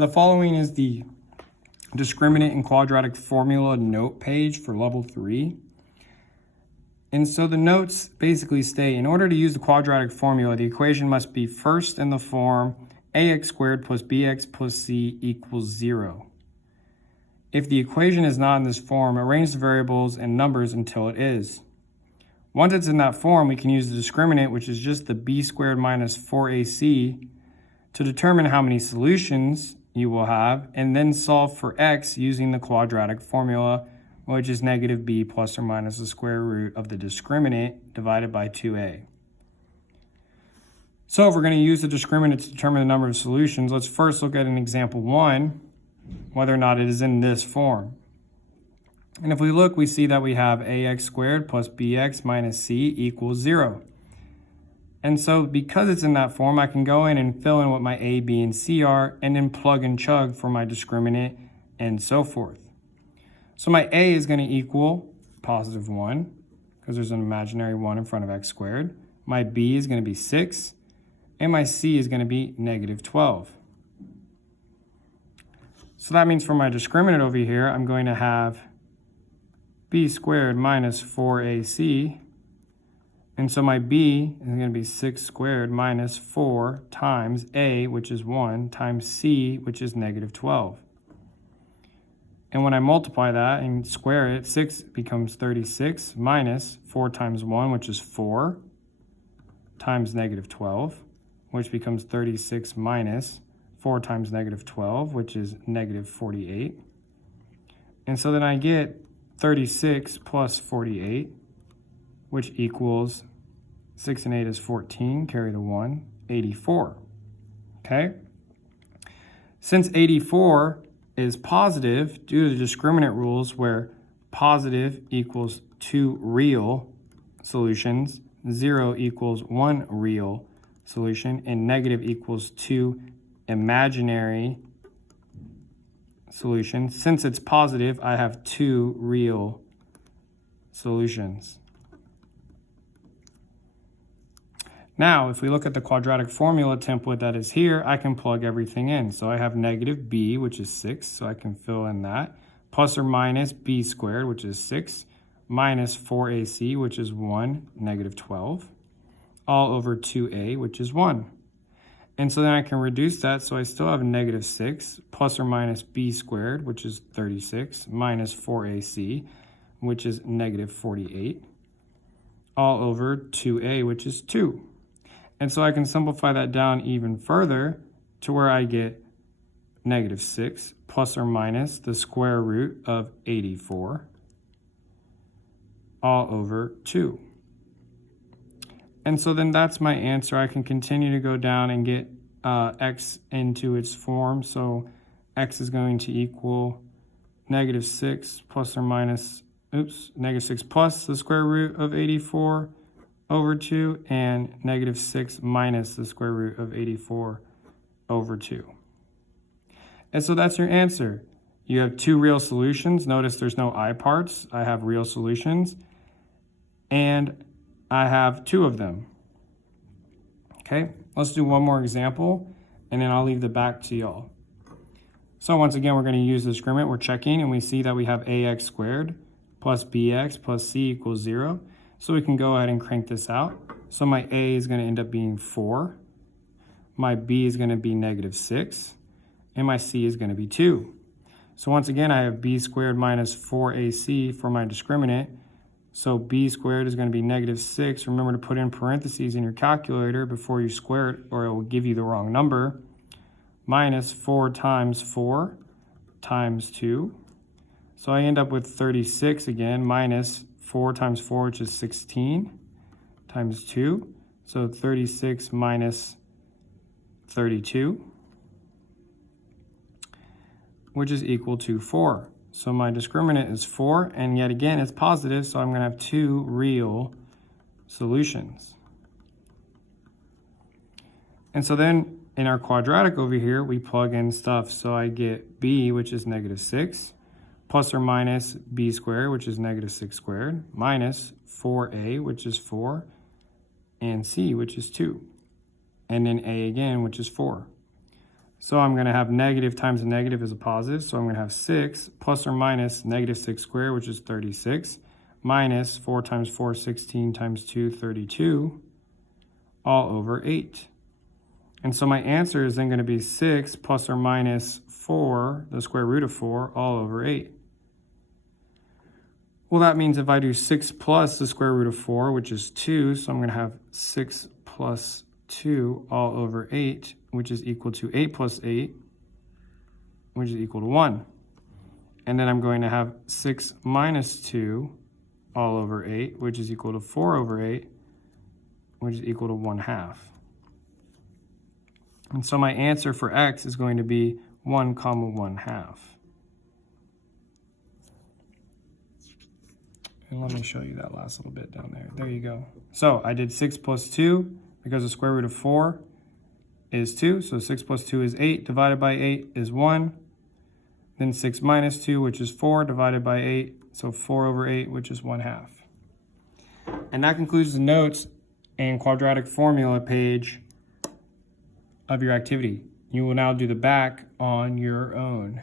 The following is the discriminant and quadratic formula note page for level 3. And so the notes basically state, in order to use the quadratic formula, the equation must be first in the form ax squared plus bx plus c equals 0. If the equation is not in this form, arrange the variables and numbers until it is. Once it's in that form, we can use the discriminant, which is just the b squared minus 4ac, to determine how many solutions you will have, and then solve for x using the quadratic formula, which is negative b plus or minus the square root of the discriminant divided by 2a. So if we're going to use the discriminant to determine the number of solutions, let's first look at an example 1, whether or not it is in this form. And if we look, we see that we have ax squared plus bx minus c equals 0. And so because it's in that form, I can go in and fill in what my a, b, and c are, and then plug and chug for my discriminant and so forth. So my a is going to equal positive 1, because there's an imaginary 1 in front of x squared. My b is going to be 6, and my c is going to be negative 12. So that means for my discriminant over here, I'm going to have b squared minus 4ac, and so my b is going to be 6 squared minus 4 times a, which is 1, times c, which is negative 12. And when I multiply that and square it, 6 becomes 36 minus 4 times 1, which is 4, times negative 12, which becomes 36 minus 4 times negative 12, which is negative 48. And so then I get 36 plus 48, which equals 6 and 8 is 14, carry the 1, 84. Okay? Since 84 is positive, due to the discriminant rules where positive equals 2 real solutions, 0 equals 1 real solution, and negative equals 2 imaginary solutions. Since it's positive, I have 2 real solutions. Now, if we look at the quadratic formula template that is here, I can plug everything in. So I have negative b, which is 6, so I can fill in that, plus or minus b squared, which is 6, minus 4ac, which is 1, negative 12, all over 2a, which is 1. And so then I can reduce that, so I still have negative 6, plus or minus b squared, which is 36, minus 4ac, which is negative 48, all over 2a, which is 2. And so I can simplify that down even further to where I get negative 6 plus or minus the square root of 84 all over 2. And so then that's my answer. I can continue to go down and get x into its form. So x is going to equal negative 6 plus or minus, negative 6 plus the square root of 84 over 2, and negative 6 minus the square root of 84 over 2. And so that's your answer. You have 2 real solutions. Notice there's no I parts. I have real solutions, and I have 2 of them. Okay, let's do one more example, and then I'll leave the back to y'all. So once again, we're going to use the discriminant. We're checking, and we see that we have ax squared plus bx plus c equals 0. So we can go ahead and crank this out. So my a is going to end up being 4. My b is going to be negative 6. And my c is going to be 2. So once again, I have b squared minus 4ac for my discriminant. So b squared is going to be negative 6. Remember to put in parentheses in your calculator before you square it, or it will give you the wrong number. Minus 4 times 4 times 2. So I end up with 36 again, minus 4 times 4, which is 16, times 2. So 36 minus 32, which is equal to 4. So my discriminant is 4, and yet again it's positive, so I'm going to have 2 real solutions. And so then in our quadratic over here, we plug in stuff. So I get b, which is negative 6, plus or minus b squared, which is negative 6 squared, minus 4a, which is 4, and c, which is 2. And then a again, which is 4. So I'm going to have negative times a negative is a positive. So I'm going to have 6 plus or minus negative 6 squared, which is 36, minus 4 times 4, 16 times 2, 32, all over 8. And so my answer is then going to be 6 plus or minus 4, the square root of 4, all over 8. Well, that means if I do 6 plus the square root of 4, which is 2, so I'm going to have 6 plus 2 all over 8, which is equal to 8 plus 8, which is equal to 1. And then I'm going to have 6 minus 2 all over 8, which is equal to 4 over 8, which is equal to 1/2. And so my answer for x is going to be 1, 1/2. And let me show you that last little bit down there. There you go. So I did 6 plus 2 because the square root of 4 is 2. So 6 plus 2 is 8 divided by 8 is 1. Then 6 minus 2, which is 4 divided by 8. So 4 over 8, which is 1/2. And that concludes the notes and quadratic formula page of your activity. You will now do the back on your own.